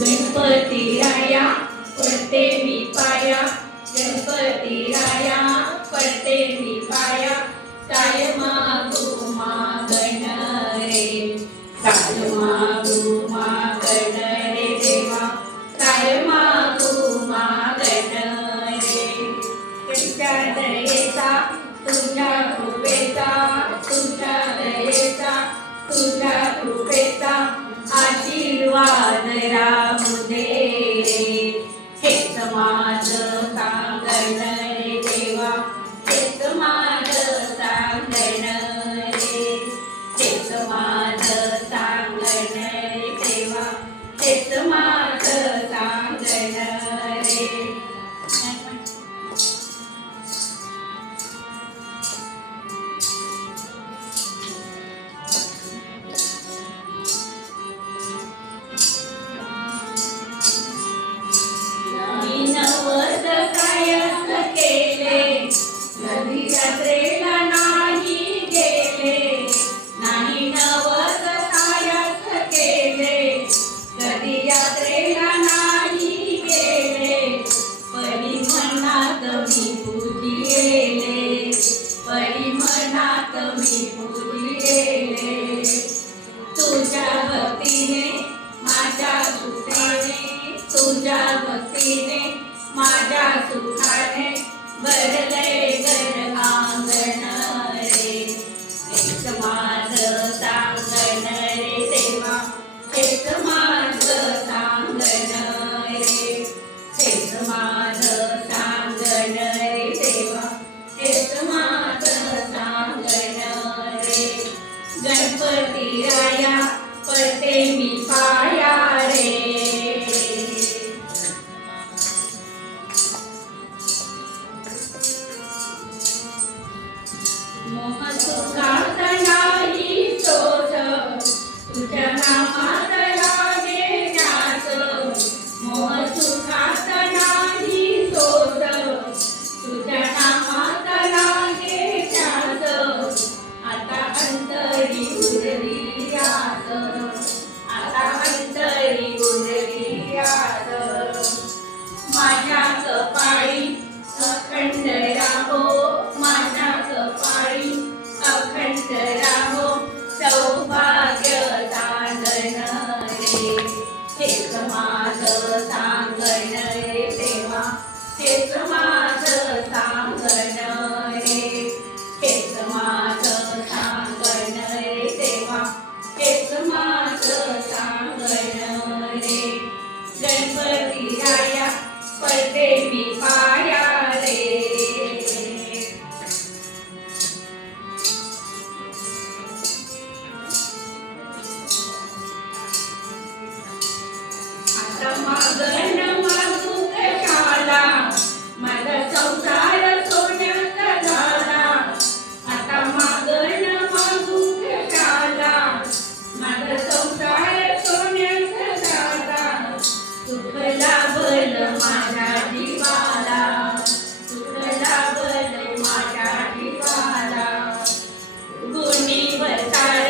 गणपती राया पडते मी पाया, गणपती राया पडते मी पाया, काय मागू मागण रे, काय मागू मागण रे देवा, काय मागू मागण रे. तुझ्या दयेचा तुझ्या कृपेचा, तुझ्या दयेचा तुझ्या कृपेचा आशीर्वाद राहू दे रे. हेच माझं सांगण रे देवा, हेच माझं सांगण रे, हेच माझं सांगण रे देवा, हेच माझं सांगण रे. नवस कायच केले, कधी यात्रेला नाही गेले, नाही नवस कायच केले, कधी यात्रेला नाही गेले, परी मनात मी पूजिले, परी मनात मी पूजिले. तुझ्या भक्तीने माझ्या सुखाने, तुझ्या भक्तीने माझ्या सुखाने भरले घर आंगण रे. हेच माझं सांगण रे देवा, हेच माझं सांगण रे, हेच माझं सांगण रे देवा, हेच माझं सांगण रे. गणपती राया पडते मी पाया रे. मोह सुखात नाही तोच, तुझ्या नामात लागे ध्यास, मोह सुखात नाही तोच, तुझ्या नामात लागे ध्यास. आता अंतरी उरली आस, आता अंतरी उरली आस. माझ्या कपाळी अखंड राहो, माझ्या कपाळी अखंड राहो सौभाग्य दान रे. हेच माझं सांगण रे देवा, हेच माझं सांगण रे, हेच माझं सांगण रे देवा, हेच माझं सांगण रे. गणपती राया पडते मी पाया रे. आता मागण मागू कशाला, माझा संसार सोन्याचा झाला. आता मागण मागू कशाला, माझा संसार सोन्याचा झाला. सुख लाभल माझ्या जीवाला, सुख लाभल माझ्या जीवाला. गुणी वरतार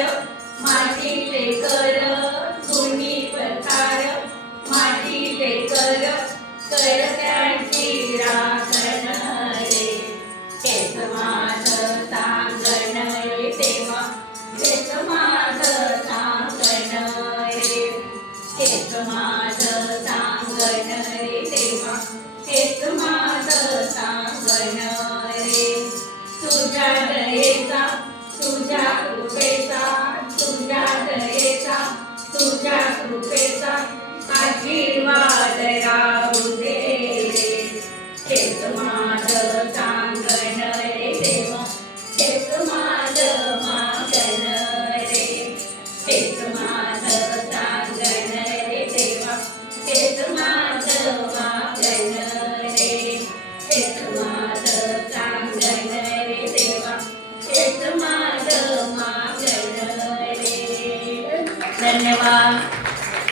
माझी लेकर, गुणी वरतार माझी लेकर, कर त्यांची राखण रे. हेच माझं सांगण रे देवा, हेच माझं सांगण रे, हेच माझं सांगण रे देवा, हेच माझं सांगण रे. तुझ्या दयेचा तुझ्या कृपेचा, तुझ्या दयेचा तुझ्या कृपेचा आशीर्वाद राहू दे रे. हेच माझं